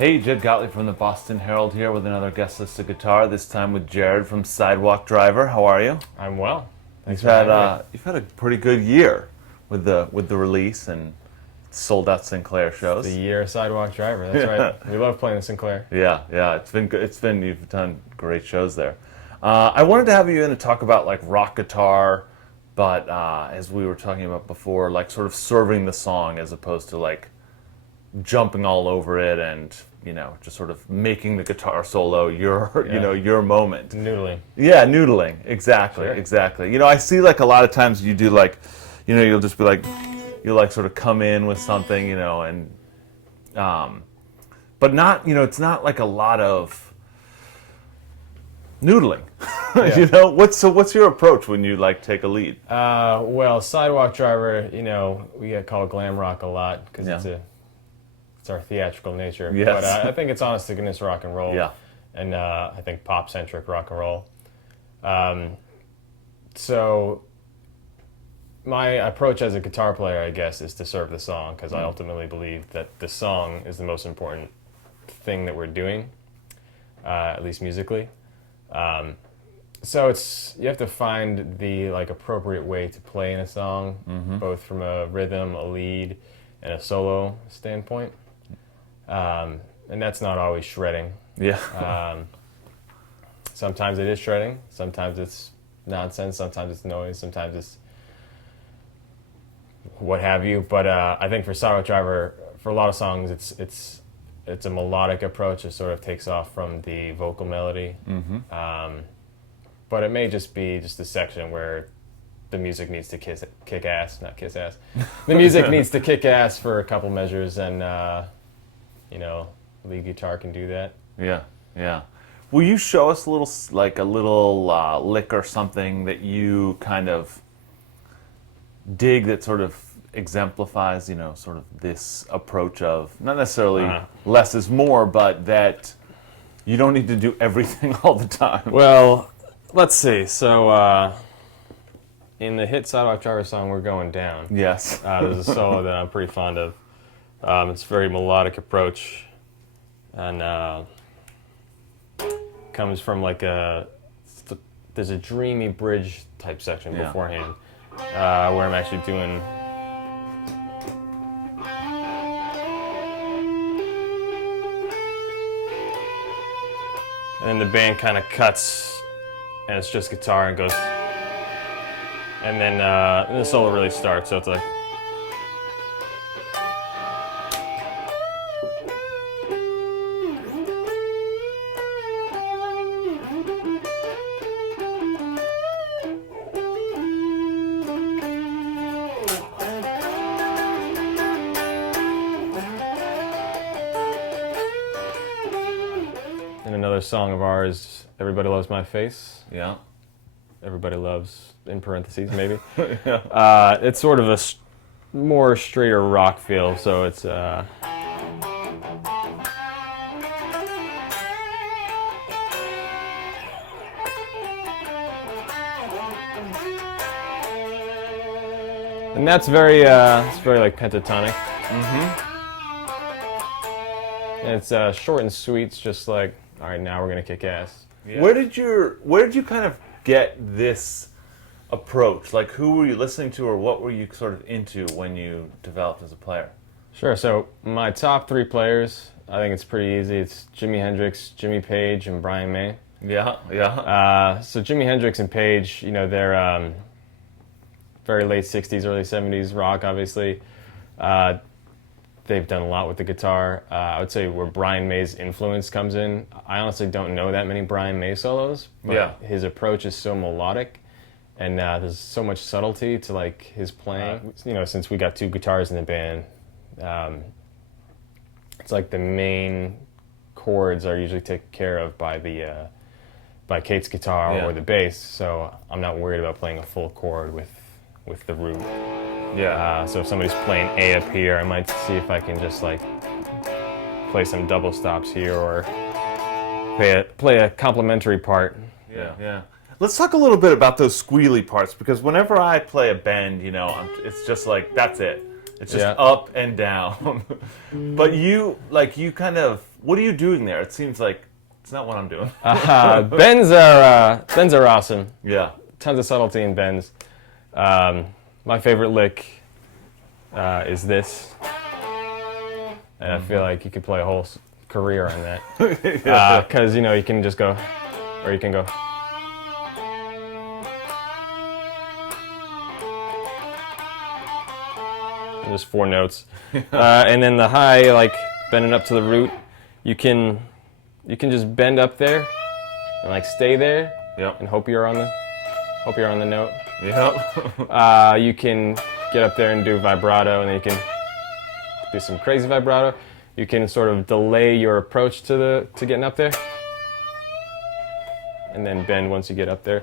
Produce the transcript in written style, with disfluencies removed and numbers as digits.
Hey, Jed Gottlieb from the Boston Herald here with another guest-listed guitar, this time with Jared from Sidewalk Driver. How are you? I'm well. You've had a pretty good year with the release and sold out Sinclair shows. The year of Sidewalk Driver, that's right. We love playing the Sinclair. Yeah, it's been good. You've done great shows there. I wanted to have you in to talk about like rock guitar, but as we were talking about before, like sort of serving the song as opposed to like jumping all over it and just sort of making the guitar solo your moment. Noodling. Yeah, noodling. Exactly, Sure. exactly. I see like a lot of times you do like, you'll just be like, you'll like sort of come in with something, and but not, it's not like a lot of noodling. Yeah. What's your approach when you like take a lead? Well, Sidewalk Driver, we get called glam rock a lot because it's our theatrical nature. Yes. But I think it's honest to goodness rock and roll. Yeah. And I think pop-centric rock and roll. So my approach as a guitar player, I guess, is to serve the song because I ultimately believe that the song is the most important thing that we're doing, at least musically. So you have to find the appropriate way to play in a song, both from a rhythm, a lead, and a solo standpoint. And that's not always shredding. Yeah. Sometimes it is shredding. Sometimes it's nonsense. Sometimes it's noise. Sometimes it's what have you. But I think for Sidewalk Driver, for a lot of songs, it's a melodic approach. It sort of takes off from the vocal melody. But it may just be just a section where the music needs to kick ass, not kiss ass. The music needs to kick ass for a couple measures, and lead guitar can do that. Yeah. Will you show us a little lick or something that you kind of dig that sort of exemplifies, sort of this approach of not necessarily less is more, but that you don't need to do everything all the time? Well, let's see. So in the hit Sidewalk Driver song, We're Going Down. Yes. There's a solo that I'm pretty fond of. It's a very melodic approach, and comes from there's a dreamy bridge type section beforehand, where I'm actually doing. And then the band kind of cuts, and it's just guitar and goes, and then the solo really starts. So it's like. And another song of ours, Everybody Loves My Face. Yeah. Everybody loves, in parentheses, maybe. Yeah. It's sort of a more straighter rock feel, so it's... And that's very like pentatonic. And it's short and sweet. It's just like, all right, now we're gonna kick ass. Yeah. Where did you kind of get this approach? Like, who were you listening to, or what were you sort of into when you developed as a player? Sure. So my top three players, I think it's pretty easy. It's Jimi Hendrix, Jimmy Page, and Brian May. Yeah. So Jimi Hendrix and Page, they're very late '60s, early '70s rock, obviously. They've done a lot with the guitar. I would say where Brian May's influence comes in, I honestly don't know that many Brian May solos, but his approach is so melodic, and there's so much subtlety to his playing. Since we got two guitars in the band, it's like the main chords are usually taken care of by Kate's guitar or the bass, so I'm not worried about playing a full chord with the root. Yeah. So if somebody's playing A up here, I might see if I can just play some double stops here or play a complementary part. Yeah. Let's talk a little bit about those squealy parts, because whenever I play a bend, it's just like, that's it. It's just up and down. But you kind of What are you doing there? It seems like it's not what I'm doing. Bends are awesome. Yeah. Tons of subtlety in bends. My favorite lick is this, and I feel like you could play a whole career on that. Because you can just go, or you can go. Just 4 notes, and then the high, like bending up to the root, you can just bend up there and like stay there, Yep. and hope you're on the note. Yep. You can get up there and do vibrato, and then you can do some crazy vibrato. You can sort of delay your approach to getting up there, and then bend once you get up there.